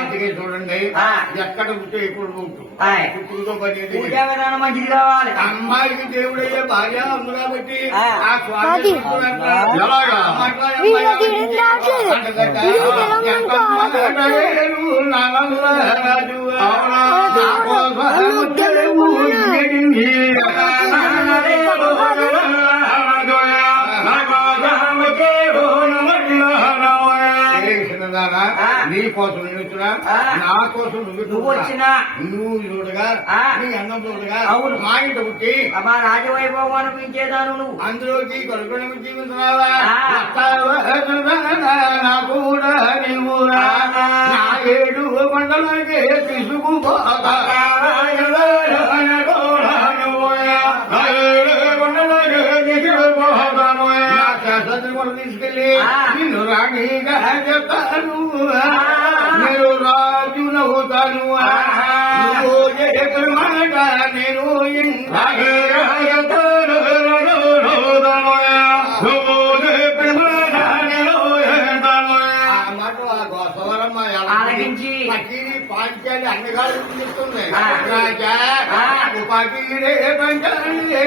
అందుకే చూడండి ఎక్కడ ఉంటే ఇప్పుడు పుట్టుకతో పని మంచిది కావాలి. అమ్మాయికి దేవుడయ్యే భార్య ఉంది కాబట్టి ఆ అది. వీళ్ళకి ఏం రావట్లేదు. ఇది తెలంగాణ నీ కోసం నేను వచ్చినా నా కోసం నువ్వు వచ్చినా నువ్వు చూడగా నీ అన్నం చూడగా అవును. మా ఇంట పుట్టి మా రాజవైభవం అనిపించేదాను నువ్వు అందులోకి కలుగుడం జీవిస్తున్నావా నా కూడా నీవు నా ఏడు మండలానికి తీసుకుపోతా తీసుకెళ్ళి నిన్ను రాణిగా చెప్తాను నేను రాజు నవ్వుతాను మాట నేను ఆలకించి పాంచాలి అన్నగారు చెప్తుంది రాజా ఉపాధి పంచాలి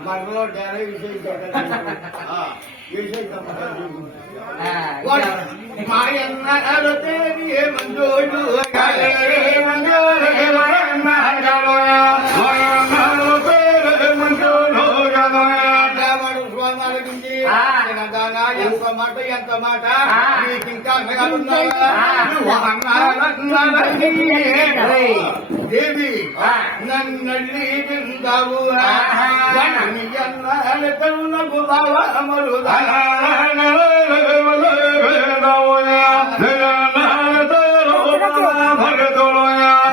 మనలో డైరీ మాయన్న మంజోడు ఎంత మాట ఎంత మాట నీకు ఇంకా దేవి నన్నల్లి బిందావు ఎన్నకు బావా మరుదా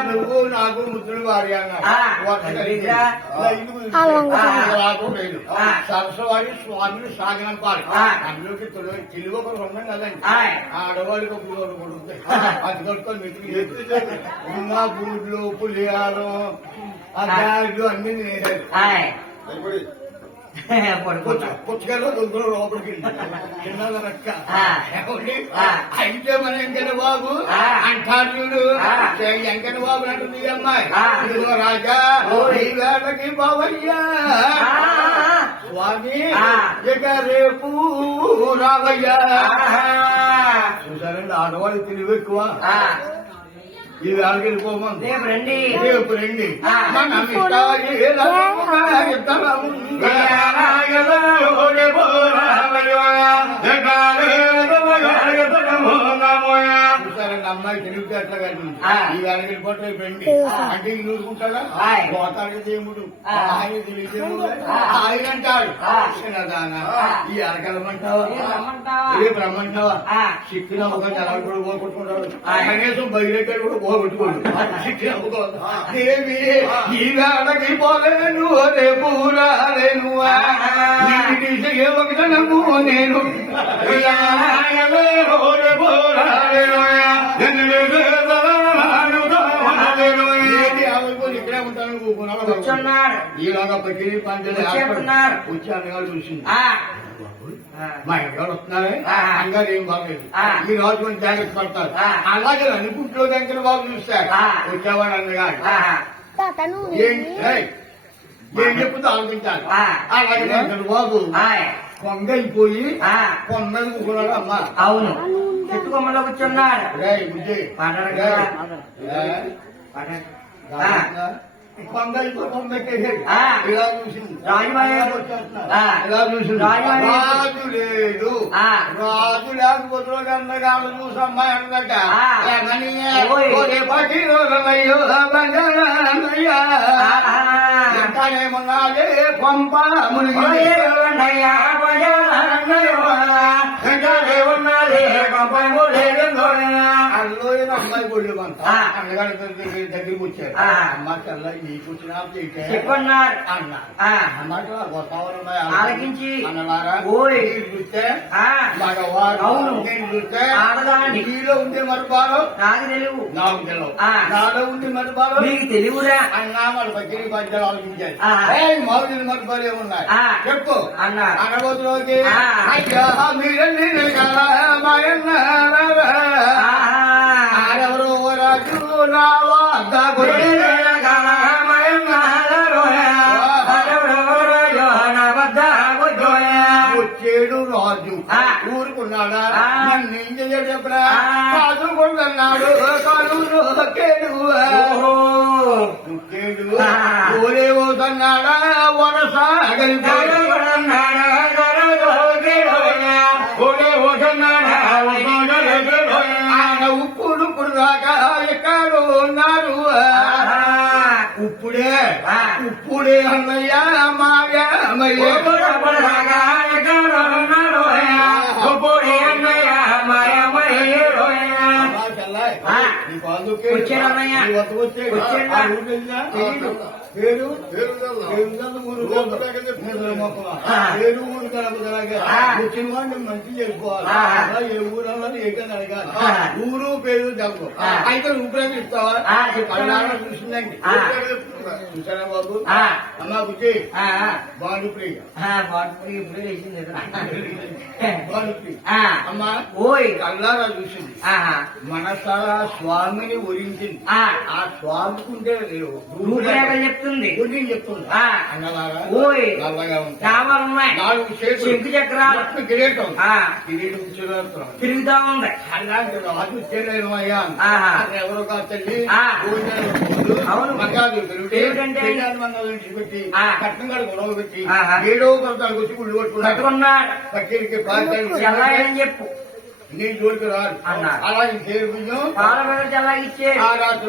నువ్వు నాకు ముద్దులు వారి సరస్వతి స్వామిని సాగనంపాలి అందులోకి తెలుగు ఒకరు ఉన్నాం కదండి ఆడవాడికి ఒక ఉంటుంది అది కట్టుకొని మెతుకు ఇంకా బూడ్లు పులిహారం ఆ బ్యాగులు అన్ని పుచ్చకాయలో దొంగలు లోపలికి చిన్న రక్క అయితే మన వెంకన్న బాబు అంటాడు వెంకన్న బాబు అంటుంది ఈ అమ్మాయి ఇదిగో రాజా ఈ వేళకి బావయ్యా స్వామి ఇక రేపు రావయ్యా చూసారండి ఆడవాళ్ళు తెలివి ఎక్కువ ఈ వేళకి వెళ్ళిపోమని రేపు రండి అమ్మాయి తెలివితేటలు కానీ ఈ వేళకి వెళ్ళిపోతే రేపు రండి అంటే ఈ నూరుకుంటాడా పోతాడు దేవుడు ఆయన తెలియదేవుడు ఆయన అంటాడు చిన్నదానా ఈ అరకెళ్ళమంటావా రేపు రమ్మంటావా శక్తి నమ్మకం జనాలు కూడా పోగొట్టుకుంటాడు కనీసం బయలుదేరి కూడా పోగొట్టుకోడు శక్తి నమ్మకం దేవి ఈ వేళకి పోలేను రేపు రాలేను ఏ ఒకటనము నేను ఇక్కడే ఉంటాను ఈలాగా పచ్చి పంచాలి వచ్చి అన్నగారు చూసింది మా ఇంట్లో వస్తున్నారే అన్నగారు ఏం బాగలేదు ఈ రోజు కొంచెం జాగ్రత్త పడతారు అలాగే అనుకుంట్లో దగ్గర బాబు చూస్తారు వచ్చేవాడు అన్నగారు ఏం చెప్పుతో ఆలోచించాలి అలాగే బాబు కొంగైపోయి కొంగలు కూకున్నాడు అమ్మ అవును చెట్టు కొమ్మలో కూర్చున్నాడు కొంగైపోయి కొంగెట్టేసాడు ఇలా చూసింది రాజు లేడు రాజు లేకపోతే అన్నగారు చూసి అమ్మాయి అన్నదట ఎంతనేమన్నాలే పంప అల్లోనమ్మ అమ్మాయి గొడ్లు మంట ఆ. అన్నగారి దగ్గరికి వచ్చారు ఆ. అమ్మ చల్ల నీకు వచ్చినా చెప్పన్నారు అన్నారు ఆ. అన్నమాట ఆలకించి అన్నవారా ఓయ్. మీరు చూస్తే ఆ. మగవారు అవును. నేను చూస్తే ఆడదాన్ని. నీలో ఉండే మరుపాలు నాకు తెలివు నాకు తెలియదు ఆ. నాలో ఉండే మరుపాలు నీకు తెలివురా అన్నా వాళ్ళ దగ్గర పద్యాలు ఆలోచించారు ఆ. మౌలిక మరుపాలు ఏమున్నాయి ఆ. చెప్పు అన్నారు అనబోతులోకి ఆ. అయ్యా మీరన్నీ ఆరెవరో రాజు నా వద్ద వచ్చేడు రాజు ఆ. ఊరుకున్నాడా ఆ. నన్ను ఏం చేయడు చెప్పరా ఆ. కాదు కొడుతున్నాడు కాదు కేడు కేడు ఆ. ఓలే పోతున్నాడా వరస ఆయన ఉప్పుడు దాకా ఎక్కడో ఉన్నారు ఇప్పుడే ఆ. ఇప్పుడే అన్నయ్య మాయమయ్య ఆ. వచ్చారన్నయ్య. వచ్చాడా? పేరు ఆ. పేరు ఊరు కలపదలాగా ఆ. వచ్చిన వాడిని మంచి చేసుకోవాలి ఆ. ఏ ఊరు అన్నది ఏకని అడగాలి ఆ. ఊరు పేరు చెప్పు ఆ. అయితే ఊపిరి ఇస్తావా ఆ, చెప్తాను. కళ్ళారా చూసిందండి ఆ. చూసారా బాబు ఆ. అమ్మా బుద్ధి ఆ. బాలుప్రియ ఇప్పుడే వేసింది బాలుప్రియ ఆ. అమ్మా ఓయ్ కళ్ళారా చూసింది ఆహా. మనసారా స్వామిని ఒరించింది ఆ. ఆ స్వామికుంటే రూపురేఖలు చెప్తుంది గురించి చెప్తుంది ఆ. అన్నలారా ఓయ్. నల్లగా ఉంటాయి కావాలున్నాయి 4 చేతులు శంకు చక్రాలు రత్న కిరీటం ఆ. కిరీటం చిరాత్రం తిరుగుతా ఉంది అలాంటి రాజు చేయలేమయ్యా ఆహా. ఎవరో కాదు తల్లి ఆ. అవును అవును. మగాదు ఏమిటంటే? పెట్టి ఆ. కట్నం కాడ గొడవ పెట్టి ఆహా. 7వ పడతానికి వచ్చి గుళ్ళు పట్టుకున్నాడు కట్టుకున్నాడు పక్కడికి పాతాడు చల్లాయని చెప్పు నీ జోలికి రాదు అన్నాడు. అలాగే చేరు బియ్యం పాల మీద చల్లాగిచ్చే ఆ రాత్రి